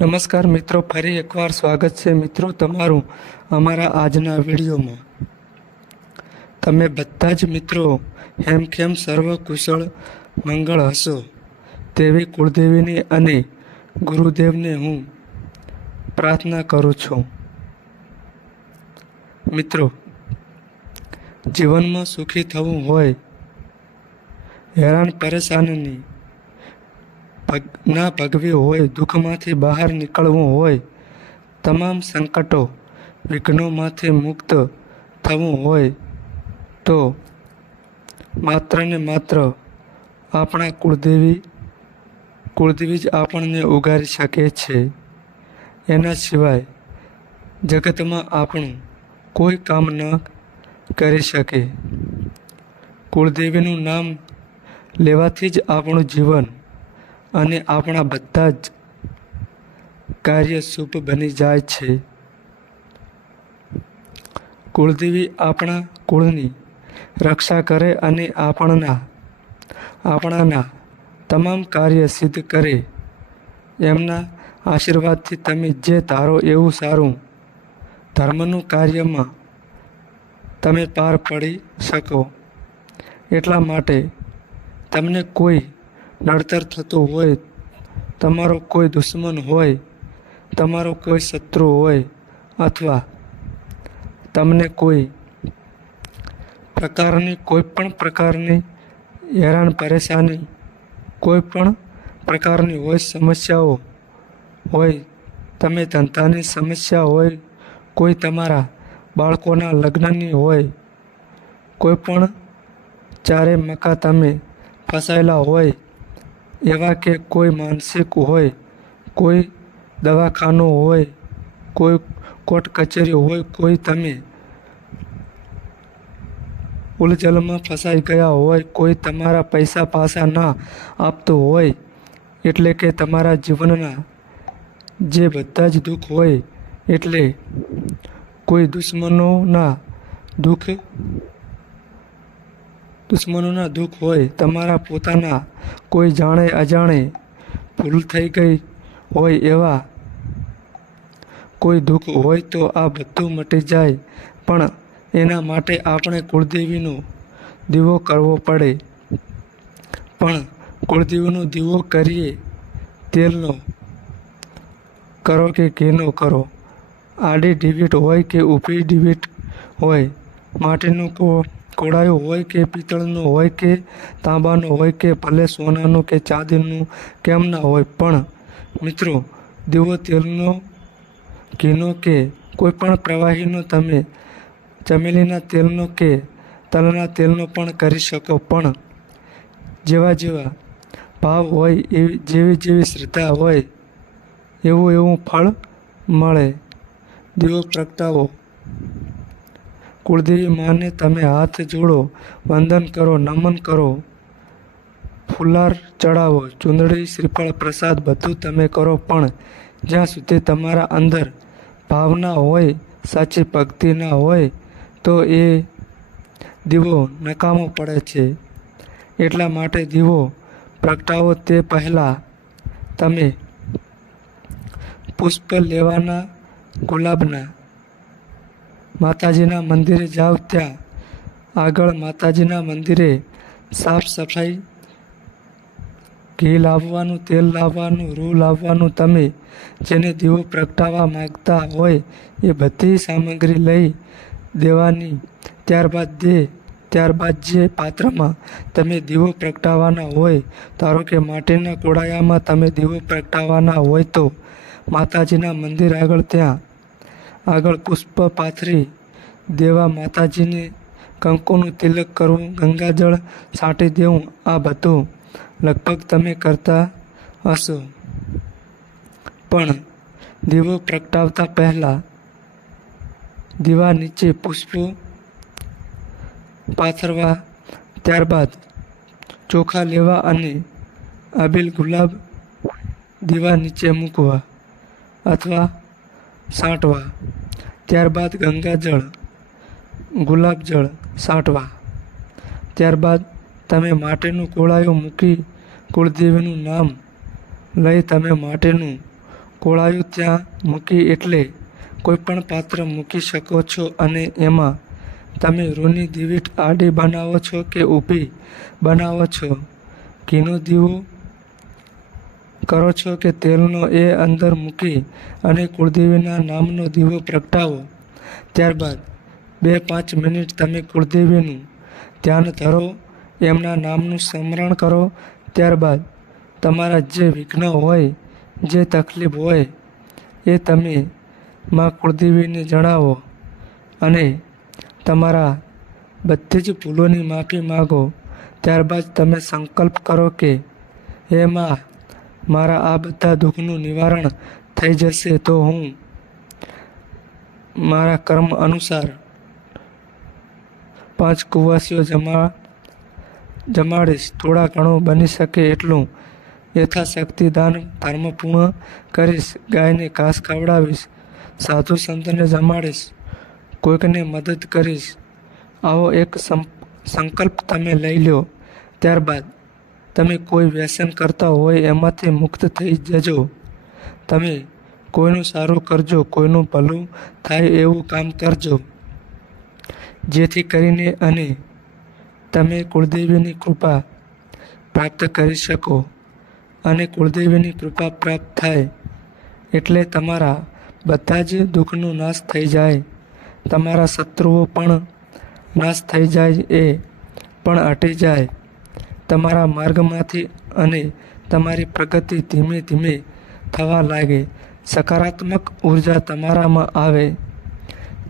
નમસ્કાર મિત્રો, ફરી એકવાર સ્વાગત છે મિત્રો તમારું અમારા આજના વિડીયોમાં. તમે બધા જ મિત્રો હેમખેમ સર્વ કુશળ મંગળ હશો તેવી કુળદેવીની અને ગુરુદેવને હું પ્રાર્થના કરું છું. મિત્રો, જીવનમાં સુખી થવું હોય, હેરાન પરેશાનીની ભગ ના ભગવી હોય, દુઃખમાંથી બહાર નીકળવું હોય, તમામ સંકટો વિઘ્નોમાંથી મુક્ત થવું હોય, તો માત્ર ને માત્ર આપણા કુળદેવી કુળદેવી જ આપણને ઉગારી શકે છે. એના સિવાય જગતમાં આપણું કોઈ કામ ન કરી શકે. કુળદેવીનું નામ લેવાથી જ આપણું જીવન અને આપણા બધા જ કાર્ય શુભ બની જાય છે. કુળદેવી આપણા કુળની રક્ષા કરે અને આપણના આપણાના તમામ કાર્ય સિદ્ધ કરે. એમના આશીર્વાદથી તમે જે ધારો એવું સારું ધર્મનું કાર્યમાં તમે પાર પડી શકો. એટલા માટે તમને કોઈ નડતર થતું હોય, તમારો કોઈ દુશ્મન હોય, તમારો કોઈ શત્રુ હોય અથવા તમને કોઈ પ્રકારની, કોઈ પણ પ્રકારની હેરાન પરેશાની, કોઈ પણ પ્રકારની હોય, સમસ્યાઓ હોય, તમે ધંધાની સમસ્યા હોય, કોઈ તમારા બાળકોના લગ્નની હોય, કોઈ પણ ચારે મકા તમે ફસાયેલા હોય એવા કે કોઈ માનસિક હોય, કોઈ દવાખાનું હોય, કોઈ કોર્ટ કચેરી હોય, કોઈ તમે ઉલજલમાં ફસાઈ ગયા હોય, કોઈ તમારા પૈસા પાસા ના આપતું હોય, એટલે કે તમારા જીવનના જે બધા જ દુઃખ હોય, એટલે કોઈ દુશ્મનોના દુઃખ દુશ્મનોના દુઃખ હોય, તમારા પોતાના કોઈ જાણે અજાણે ભૂલ થઈ ગઈ હોય એવા કોઈ દુઃખ હોય તો આ બધું મટી જાય. પણ એના માટે આપણે કુળદેવીનો દીવો કરવો પડે. પણ કુળદેવીનો દીવો કરીએ, તેલનો કરો કે ઘીનો કરો? આડી ડિબિટ હોય કે ઊભી ડિબિટ હોય? માટેનું કો કોડાયું હોય કે પિત્તળનો? હોય કે તાંબાનો હોય કે ભલે સોનાનું કે ચાંદીનું કેમ ના હોય. પણ મિત્રો દીવો તેલનો ઘીનો કે કોઈ પણ પ્રવાહીનો તમે ચમેલીના તેલનો કે તલના તેલનો પણ કરી શકો. પણ જેવા જેવા ભાવ હોય એવી જેવી જેવી શ્રદ્ધા હોય એવું એવું ફળ મળે. દીવો પ્રગટાવો. કુળદેવી માને તમે હાથ જોડો, વંદન કરો, નમન કરો. ફુલાર ચડાવો, ચૂંદડી, શ્રીફળ, પ્રસાદ બધું તમે કરો, પણ જ્યાં સુધી તમારા અંદર ભાવના હોય, સાચી ભક્તિ ના હોય, તો એ દીવો નકામો પડે છે. એટલા માટે દીવો પ્રગટાવો તે પહેલાં તમે પુષ્પ લેવાના ગુલાબના માતાજીના મંદિરે જાઓ ત્યાં. આગળ માતાજીના મંદિરે સાફ સફાઈ, ઘી લાવવાનું, તેલ લાવવાનું, રૂ લાવવાનું તમે જેને દીવો પ્રગટાવવા માગતા હોય એ બધી સામગ્રી લઈ દેવાની. ત્યારબાદ દે ત્યારબાદ જે પાત્રમાં તમે દીવો પ્રગટાવવાના હોય, ધારો કે માટીના કોડાયામાં તમે દીવો પ્રગટાવવાના હોય તો માતાજીના મંદિર આગળ ત્યાં આગળ પુષ્પ પાથરી દેવા માતાજીને કંકુનું તિલક કરવું ગંગાજળ છાંટી દેવું આ બધું લગભગ તમે કરતા હશો. પણ દીવો પ્રગટાવતા પહેલાં દીવા નીચે પુષ્પો પાથરવા ત્યારબાદ ચોખા લેવા અને અબીલ ગુલાબ દીવા નીચે મૂકવા અથવા સાંટવા, ત્યારબાદ ગંગાજળ, ગુલાબજળ સાંટવા. ત્યારબાદ તમે માટેનું કોળાયું મૂકી કુળદેવીનું નામ લઈ તમે માટેનું કોળાયું ત્યાં મૂકી એટલે કોઈપણ પાત્ર મૂકી શકો છો અને એમાં તમે રૂની દીવીટ આડી બનાવો છો કે ઊભી બનાવો છો? ઘીનો દીવો કરો છો કે તેલનો એ અંદર મૂકી અને કુળદેવીના નામનો દીવો પ્રગટાવો. ત્યારબાદ બે પાંચ મિનિટ તમે કુળદેવીનું ધ્યાન ધરો, એમના નામનું સ્મરણ કરો. ત્યારબાદ તમારા જે વિઘ્ન હોય, જે તકલીફ હોય, એ તમે માં કુળદેવીને જણાવો અને તમારા બધી જ ભૂલોની માફી માગો. ત્યારબાદ તમે સંકલ્પ કરો કે, હે માં મારા આ બધા દુઃખનું નિવારણ થઈ જશે તો હું મારા કર્મ અનુસાર પાંચ કુવાસીઓ જમા જમાડીશ. થોડા ઘણું બની શકે એટલું યથાશક્તિ દાન ધર્મ પૂર્ણ કરીશ. ગાયને ઘાસ ખવડાવીશ. સાધુ સંતને જમાડીશ. કોઈકને મદદ કરીશ. આવો એક સંકલ્પ તમે લઈ લો ત્યારબાદ તમે કોઈ વ્યસન કરતા હોય એમાંથી મુક્ત થઈ જજો. તમે કોઈનું સારું કરજો, કોઈનું ભલું થાય એવું કામ કરજો. જેથી કરીને અને તમે કુળદેવીની કૃપા પ્રાપ્ત કરી શકો અને કુળદેવીની કૃપા પ્રાપ્ત થાય એટલે તમારા બધા જ દુઃખનો નાશ થઈ જાય. તમારા શત્રુઓ પણ નાશ થઈ જાય એ પણ હટી જાય. તમારા માર્ગમાંથી અને તમારી પ્રગતિ ધીમે ધીમે થવા લાગે. સકારાત્મક ઊર્જા તમારામાં આવે.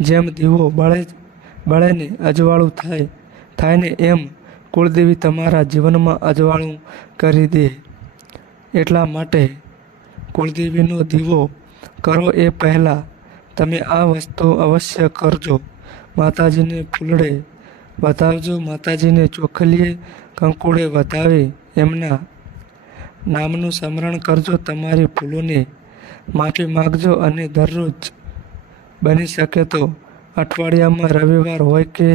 જેમ દીવો બળે બળેને અજવાળું થાય થાય ને એમ કુળદેવી તમારા જીવનમાં અજવાળું કરી દે. એટલા માટે કુળદેવીનો દીવો કરો એ પહેલાં તમે આ વસ્તુ અવશ્ય કરજો. માતાજીને ફૂલડે વધાવજો માતાજીને ચોખલીએ કંકુડે વધાવી એમના નામનું સ્મરણ કરજો, તમારી ભૂલોને માફી માગજો અને દરરોજ બની શકે તો અઠવાડિયામાં રવિવાર હોય કે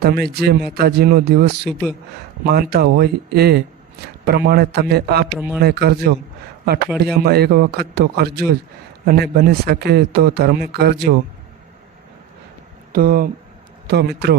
તમે જે માતાજીનો દિવસ શુભ માનતા હોય એ પ્રમાણે તમે આ પ્રમાણે કરજો. અઠવાડિયામાં એક વખત તો કરજો જ અને બની શકે તો ધર્મ કરજો. તો તો મિત્રો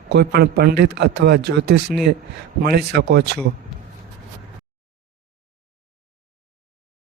કોઈપણ પંડિત અથવા જ્યોતિષને મળી શકો છો.